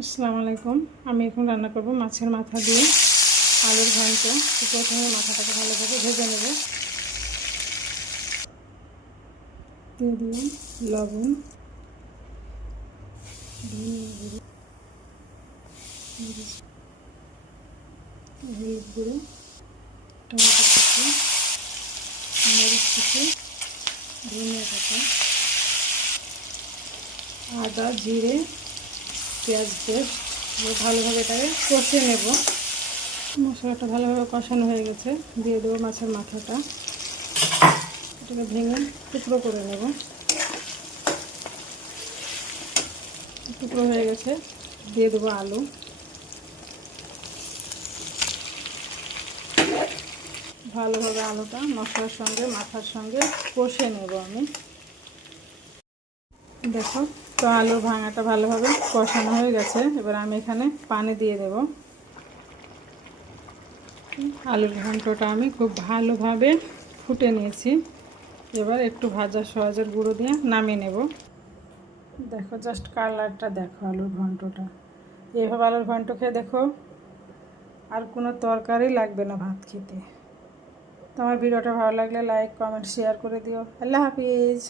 আসসালামু আলাইকুম। আমি এখন রান্না করব মাছের মাথা দিয়ে আলুর ঘন্ট। প্রথমে মাথাটাকে ভালোভাবে ভেজে নেব। দিয়ে দিলাম লবণ, ধনিয়া গুঁড়ো, হলুদ গুঁড়ো, টমেটো কুচি, মরিচ কুচি, ধনিয়া পাতা, আদা, জিরে, পেঁয়াজ পেস্ট ভালোভাবে এটাকে কষিয়ে নেব। মশলাটা ভালোভাবে কষানো হয়ে গেছে। দিয়ে দেবো মাছের মাথাটা। এটাকে ভেঙে টুকরো করে নেব। টুকরো হয়ে গেছে, দিয়ে দেবো আলু। ভালোভাবে আলুটা মশলার সঙ্গে মাথার সঙ্গে কষে নেব আমি। দেখো, তো আলুর ভাঙাটা ভালোভাবে কষানো হয়ে গেছে। এবার আমি এখানে পানি দিয়ে দেব। আলুর ঘন্টটা আমি খুব ভালোভাবে ফুটে নিয়েছি। এবার একটু ভাজা সয়াজের গুঁড়ো দিয়ে নামিয়ে নেব। দেখো, জাস্ট কালারটা দেখো আলুর ঘন্টটা। এভাবে আলুর ঘন্ট খেয়ে দেখো, আর কোনো তরকারি লাগবে না ভাত খেতে। তো আমার ভিডিওটা ভালো লাগলে লাইক, কমেন্ট, শেয়ার করে দিও। আল্লাহ হাফিজ।